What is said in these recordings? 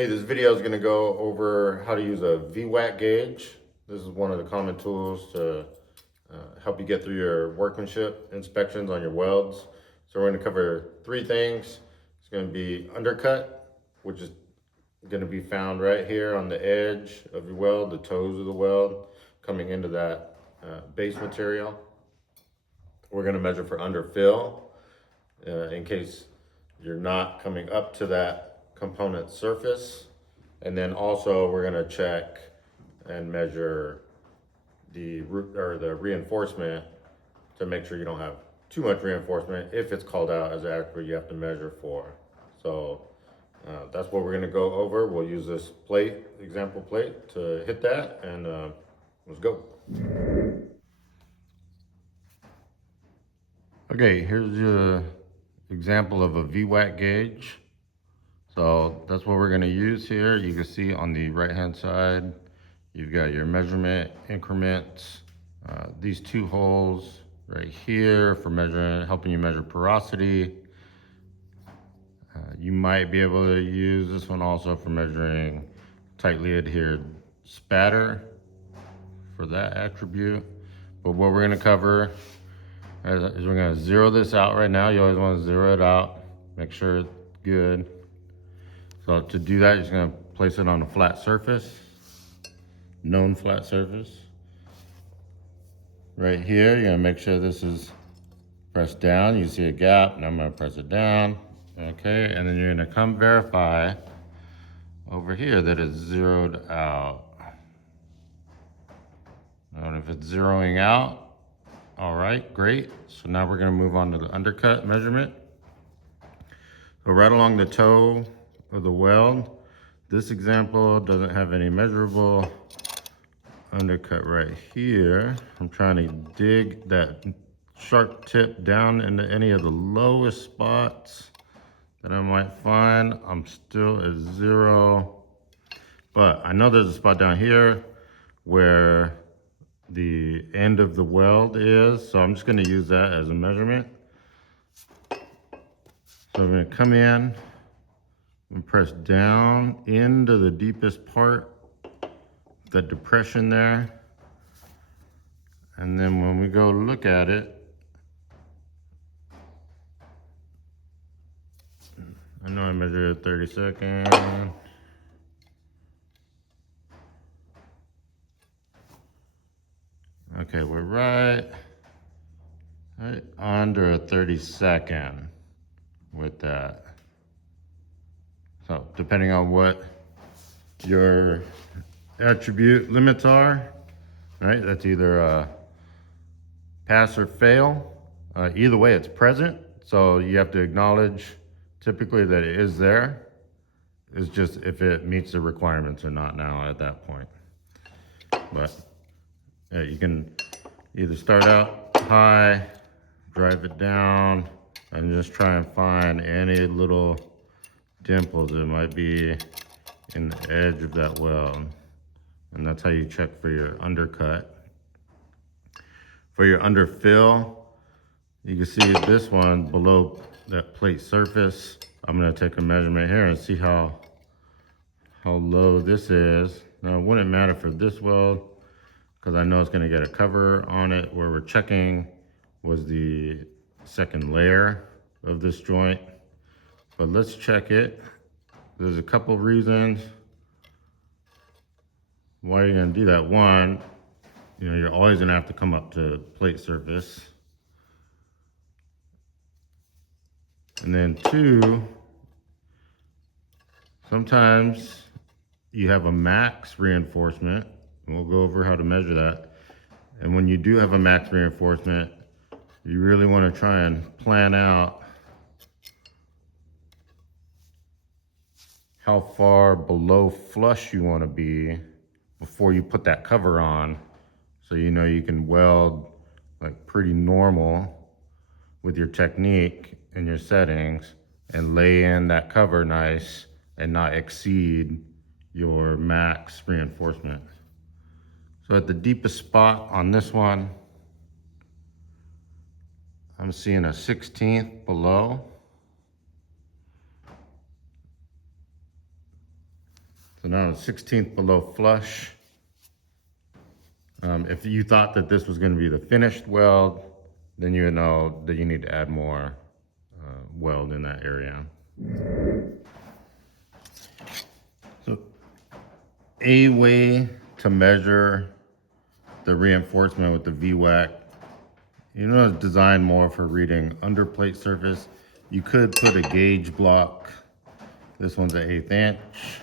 Hey, this video is going to go over how to use a V-WAC gauge. This is one of the common tools to help you get through your workmanship inspections on your welds. So we're going to cover three things. It's going to be undercut, which is going to be found right here on the edge of your weld, the toes of the weld, coming into that base material. We're going to measure for underfill in case you're not coming up to that component surface. And then also we're going to check and measure the reinforcement to make sure you don't have too much reinforcement if it's called out as actually you have to measure for. So that's what we're going to go over. We'll use this plate, example plate, to hit that, and let's go. Okay, here's your example of a V-WAC gauge. So that's what we're going to use here. You can see on the right hand side, you've got your measurement increments. These two holes right here for measuring, helping you measure porosity. You might be able to use this one also for measuring tightly adhered spatter for that attribute. But what we're going to cover is we're going to zero this out right now. You always want to zero it out, make sure it's good. So to do that, you're just going to place it on a flat surface, known flat surface. Right here, you're going to make sure this is pressed down. You see a gap, and I'm going to press it down. Okay, and then you're going to come verify over here that it's zeroed out. And if it's zeroing out, all right, great. So now we're going to move on to the undercut measurement. So right along the toe of the weld, this example doesn't have any measurable undercut right here. I'm trying to dig that sharp tip down into any of the lowest spots that I might find. I'm still at zero, but I know there's a spot down here where the end of the weld is, so I'm just going to use that as a measurement. So I'm going to come in and press down into the deepest part, the depression there. And then when we go look at it, I know I measured at 30 seconds. Okay, we're right under a 30-second with that. So depending on what your attribute limits are, right? That's either a pass or fail. Either way, it's present. So you have to acknowledge typically that it is there. It's just if it meets the requirements or not now at that point. But yeah, you can either start out high, drive it down, and just try and find any little dimples that might be in the edge of that weld. And that's how you check for your undercut. For your underfill, you can see this one below that plate surface. I'm going to take a measurement here and see how low this is. Now it wouldn't matter for this weld because I know it's going to get a cover on it. Where we're checking was the second layer of this joint. But let's check it. There's a couple reasons why you're going to do that. One, you're always going to have to come up to plate surface. And then two, sometimes you have a max reinforcement, and we'll go over how to measure that. And when you do have a max reinforcement, you really want to try and plan out how far below flush you want to be before you put that cover on, so you know you can weld like pretty normal with your technique and your settings and lay in that cover nice and not exceed your max reinforcement. So at the deepest spot on this one, I'm seeing a 1/16 below. now it's 16th below flush. If you thought that this was going to be the finished weld, then you would know that you need to add more weld in that area. So a way to measure the reinforcement with the V-WAC, you know, it's designed more for reading underplate surface. You could put a gauge block. This one's an 1/8 inch.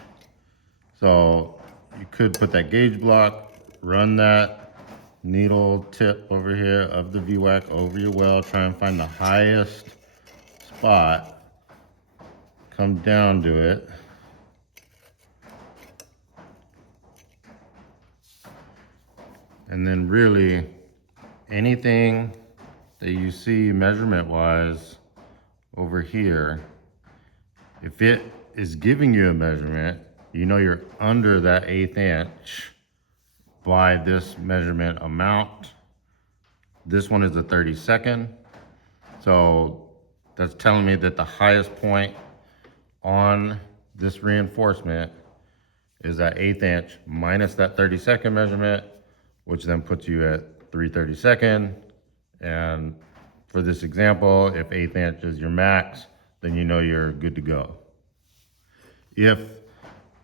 So you could put that gauge block, run that needle tip over here of the V-WAC over your weld, try and find the highest spot, come down to it. And then really anything that you see measurement wise over here, if it is giving you a measurement, you know you're under that 1/8 inch by this measurement amount. This one is a 32nd. So that's telling me that the highest point on this reinforcement is that 1/8 inch minus that 32nd measurement, which then puts you at 3/32. And for this example, if 1/8 inch is your max, then you know you're good to go. If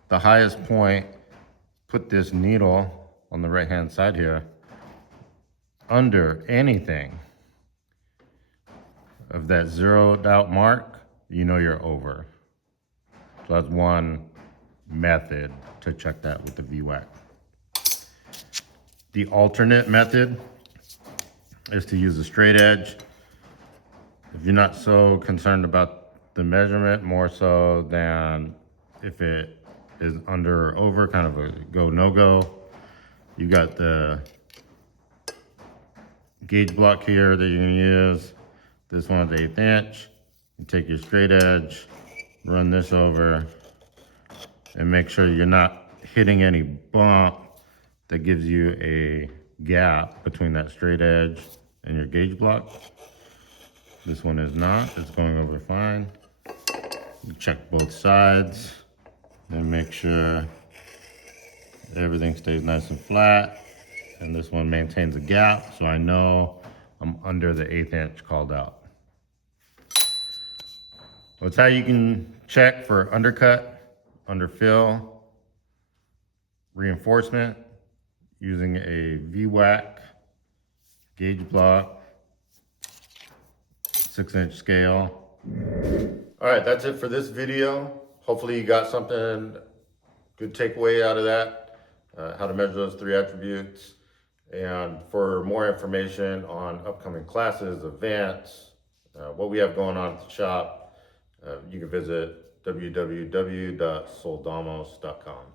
the highest point, put this needle on the right hand side here, under anything of that zeroed out mark, you know you're over. So that's one method to check that with the V-WAC. The alternate method is to use a straight edge. If you're not so concerned about the measurement, more so than if it is under or over, kind of a go, no go, you got the gauge block here that you're gonna use. This one's 1/8 inch. You take your straight edge, run this over, and make sure you're not hitting any bump that gives you a gap between that straight edge and your gauge block. This one is not, it's going over fine. You check both sides and make sure everything stays nice and flat. And this one maintains a gap, so I know I'm under the 1/8 inch called out. That's how you can check for undercut, underfill, reinforcement using a V-WAC, gauge block, 6-inch scale. All right, that's it for this video. Hopefully you got something good takeaway out of that, how to measure those 3 attributes. And for more information on upcoming classes, events, what we have going on at the shop, you can visit www.soldamos.com.